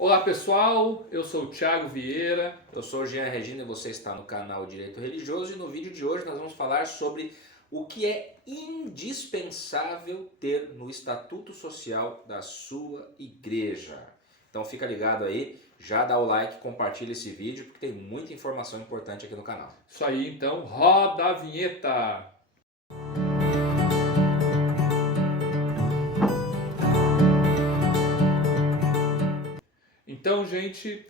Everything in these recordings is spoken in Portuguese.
Olá pessoal, eu sou o Thiago Vieira. Eu sou o Jean Regina e você está no canal Direito Religioso, e no vídeo de hoje nós vamos falar sobre o que é indispensável ter no Estatuto Social da sua igreja. Então fica ligado aí, já dá o like, compartilha esse vídeo porque tem muita informação importante aqui no canal. Isso aí, então roda a vinheta. Então, gente,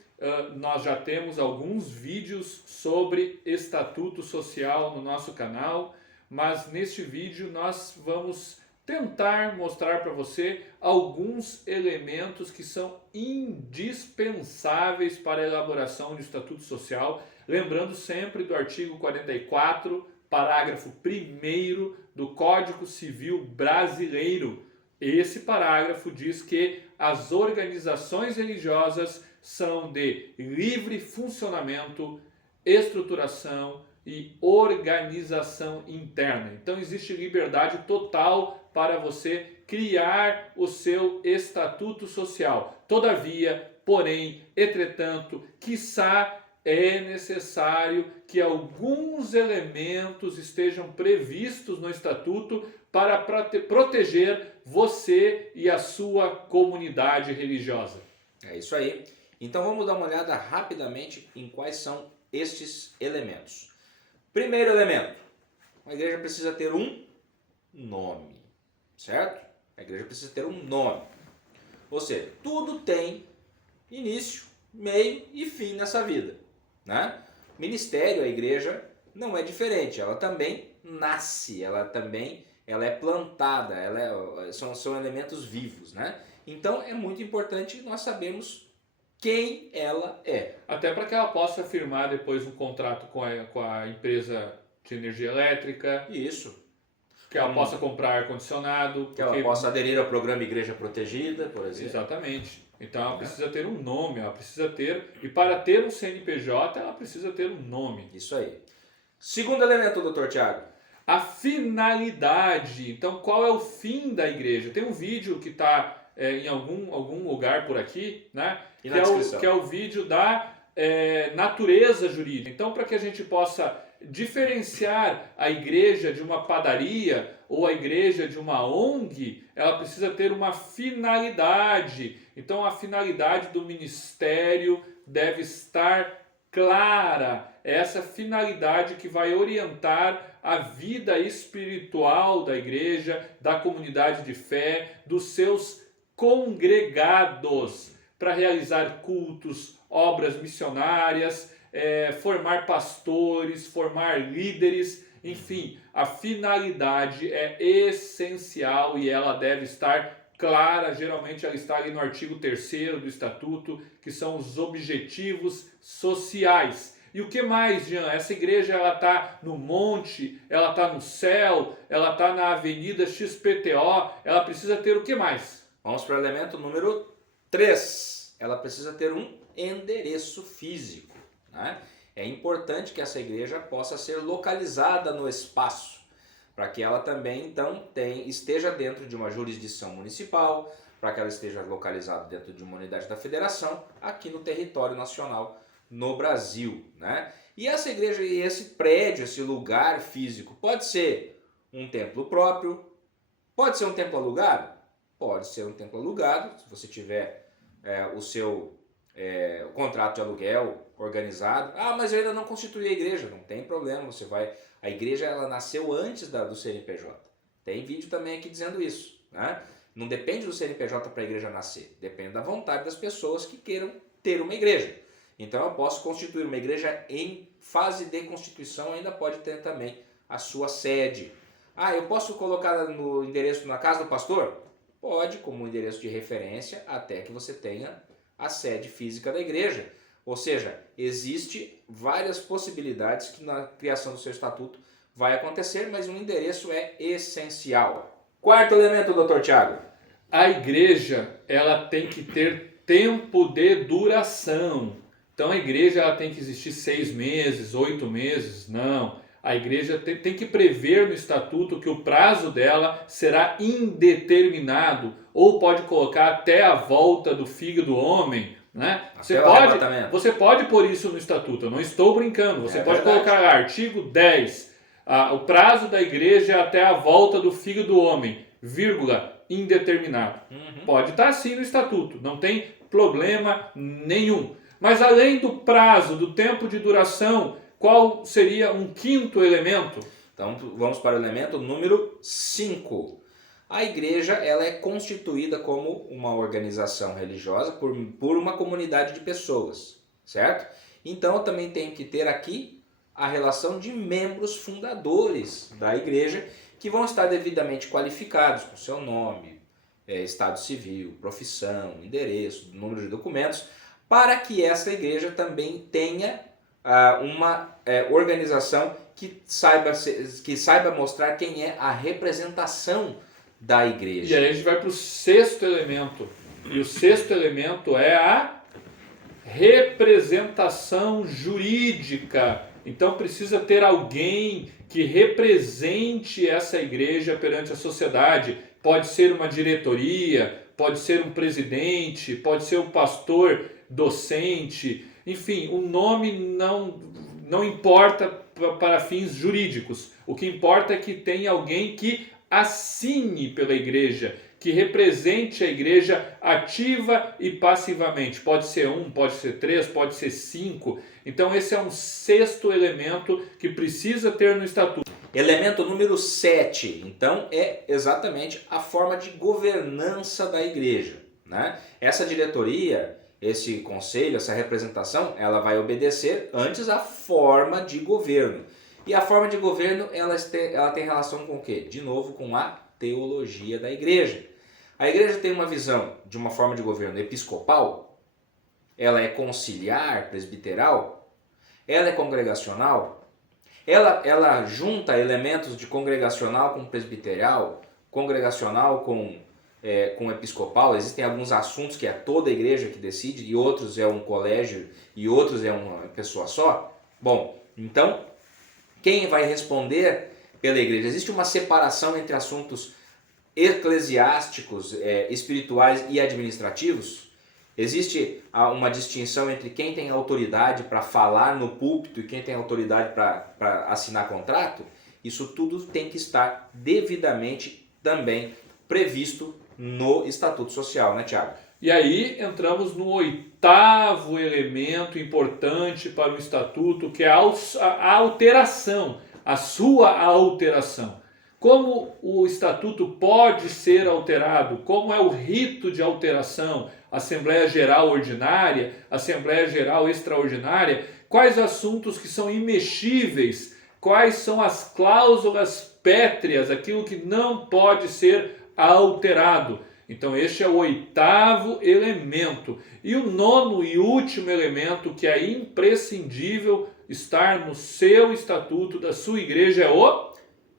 nós já temos alguns vídeos sobre estatuto social no nosso canal, mas neste vídeo nós vamos tentar mostrar para você alguns elementos que são indispensáveis para a elaboração de estatuto social, lembrando sempre do artigo 44, parágrafo 1º do Código Civil Brasileiro. Esse parágrafo diz que as organizações religiosas são de livre funcionamento, estruturação e organização interna. Então existe liberdade total para você criar o seu estatuto social. Todavia, porém, entretanto, quiçá é necessário que alguns elementos estejam previstos no estatuto para proteger você e a sua comunidade religiosa. É isso aí. Então vamos dar uma olhada rapidamente em quais são estes elementos. Primeiro elemento, a igreja precisa ter um nome, certo? A igreja precisa ter um nome. Ou seja, tudo tem início, meio e fim nessa vida, né? Ministério, a igreja não é diferente, ela também nasce, ela é plantada, são elementos vivos, né? Então é muito importante nós sabermos quem ela é. Até para que ela possa firmar depois um contrato com a empresa de energia elétrica. Isso. Que ela possa comprar ar-condicionado. Que ela possa aderir ao programa Igreja Protegida, por exemplo. Exatamente. Então ela precisa ter um nome, ela precisa ter... E para ter um CNPJ, ela precisa ter um nome. Isso aí. Segundo elemento, doutor Thiago. A finalidade. Então qual é o fim da igreja? Tem um vídeo que está em algum lugar por aqui, né? Que é o vídeo da natureza jurídica. Então, para que a gente possa diferenciar a igreja de uma padaria ou a igreja de uma ONG, ela precisa ter uma finalidade. Então, a finalidade do ministério deve estar clara. É essa finalidade que vai orientar a vida espiritual da igreja, da comunidade de fé, dos seus congregados, para realizar cultos, obras missionárias, formar pastores, formar líderes, enfim, a finalidade é essencial e ela deve estar clara. Geralmente ela está ali no artigo 3º do Estatuto, que são os objetivos sociais. E o que mais, Jean? Essa igreja ela está no monte, ela está no céu, ela está na Avenida XPTO, ela precisa ter o que mais? Vamos para o elemento número 3. Ela precisa ter um endereço físico, né? É importante que essa igreja possa ser localizada no espaço, para que ela também então esteja dentro de uma jurisdição municipal, para que ela esteja localizada dentro de uma unidade da federação, aqui no território nacional, no Brasil, né? E essa igreja e esse prédio, esse lugar físico, pode ser um templo próprio, pode ser um templo alugado? Pode ser um templo alugado, se você tiver o seu contrato de aluguel organizado. Ah, mas eu ainda não constituí a igreja. Não tem problema, a igreja ela nasceu antes do CNPJ. Tem vídeo também aqui dizendo isso, né? Não depende do CNPJ para a igreja nascer, depende da vontade das pessoas que queiram ter uma igreja. Então eu posso constituir uma igreja em fase de constituição, ainda pode ter também a sua sede. Ah, eu posso colocar no endereço na casa do pastor? Pode, como endereço de referência, até que você tenha a sede física da igreja. Ou seja, existe várias possibilidades que na criação do seu estatuto vai acontecer, mas um endereço é essencial. Quarto elemento, doutor Thiago. A igreja ela tem que ter tempo de duração. Então a igreja ela tem que existir 6 meses, 8 meses, não. A igreja tem que prever no estatuto que o prazo dela será indeterminado, ou pode colocar até a volta do filho do homem, né? Você pode pôr isso no estatuto, eu não estou brincando. Você pode colocar artigo 10, o prazo da igreja é até a volta do filho do homem, vírgula, indeterminado. Pode estar assim no estatuto, não tem problema nenhum. Mas além do prazo, do tempo de duração, qual seria um quinto elemento? Então vamos para o elemento número 5. A igreja ela é constituída como uma organização religiosa por uma comunidade de pessoas, certo? Então eu também tenho que ter aqui a relação de membros fundadores da igreja que vão estar devidamente qualificados com seu nome, estado civil, profissão, endereço, número de documentos, para que essa igreja também tenha uma organização que saiba mostrar quem é a representação da igreja. E aí a gente vai para o sexto elemento. E o sexto elemento é a representação jurídica. Então precisa ter alguém que represente essa igreja perante a sociedade. Pode ser uma diretoria, pode ser um presidente, pode ser um pastor docente, enfim, o nome não importa para fins jurídicos. O que importa é que tenha alguém que assine pela igreja, que represente a igreja ativa e passivamente. Pode ser 1, pode ser 3, pode ser 5. Então esse é um sexto elemento que precisa ter no estatuto. Elemento número 7, então, é exatamente a forma de governança da igreja, né? Essa diretoria, esse conselho, essa representação, ela vai obedecer antes à forma de governo. E a forma de governo, ela tem relação com o quê? De novo, com a teologia da igreja. A igreja tem uma visão de uma forma de governo episcopal, ela é conciliar, presbiteral, ela é congregacional, ela junta elementos de congregacional com presbiteral, congregacional com episcopal. Existem alguns assuntos que é toda a igreja que decide, e outros é um colégio, e outros é uma pessoa só. Bom, então, quem vai responder pela igreja? Existe uma separação entre assuntos eclesiásticos, espirituais e administrativos? Existe uma distinção entre quem tem autoridade para falar no púlpito e quem tem autoridade para assinar contrato? Isso tudo tem que estar devidamente também previsto no Estatuto Social, né, Tiago? E aí entramos no oitavo elemento importante para o Estatuto, que é a alteração, a sua alteração. Como o Estatuto pode ser alterado? Como é o rito de alteração? Assembleia Geral Ordinária, Assembleia Geral Extraordinária? Quais assuntos que são imexíveis? Quais são as cláusulas pétreas, aquilo que não pode ser alterado? Então este é o oitavo elemento. E o nono e último elemento, que é imprescindível estar no seu estatuto da sua igreja, é o...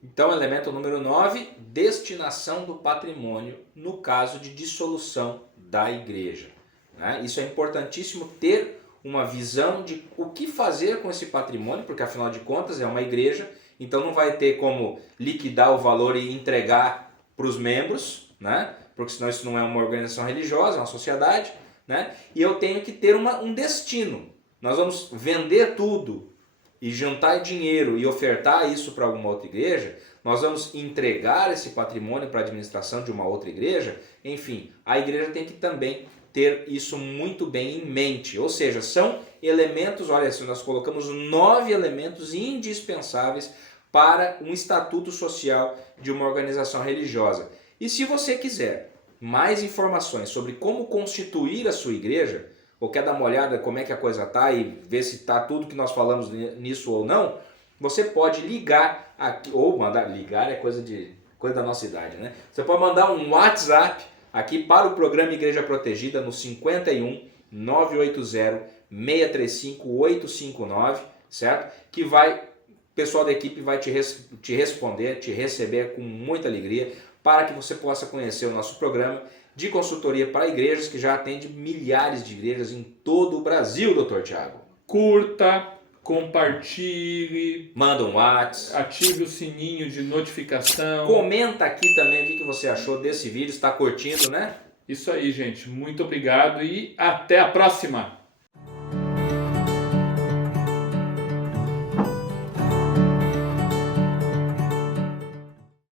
Então, elemento número 9, destinação do patrimônio no caso de dissolução da igreja, né? Isso é importantíssimo, ter uma visão de o que fazer com esse patrimônio, porque afinal de contas é uma igreja, então não vai ter como liquidar o valor e entregar para os membros, né? Porque senão isso não é uma organização religiosa, é uma sociedade, né? E eu tenho que ter um destino. Nós vamos vender tudo e juntar dinheiro e ofertar isso para alguma outra igreja, nós vamos entregar esse patrimônio para a administração de uma outra igreja, enfim, a igreja tem que também ter isso muito bem em mente. Ou seja, são elementos, olha, se nós colocamos 9 elementos indispensáveis para um estatuto social de uma organização religiosa. E se você quiser mais informações sobre como constituir a sua igreja, ou quer dar uma olhada como é que a coisa está e ver se está tudo que nós falamos nisso ou não, você pode ligar aqui, ou mandar, ligar é coisa da nossa idade, né? Você pode mandar um WhatsApp aqui para o programa Igreja Protegida no 51 980 635 859, certo? Que o pessoal da equipe vai te responder, te receber com muita alegria, para que você possa conhecer o nosso programa de consultoria para igrejas, que já atende milhares de igrejas em todo o Brasil, Dr. Tiago. Curta, compartilhe, Manda um WhatsApp. ative o sininho de notificação. Comenta aqui também o que você achou desse vídeo. Está curtindo, né? Isso aí, gente. Muito obrigado e até a próxima!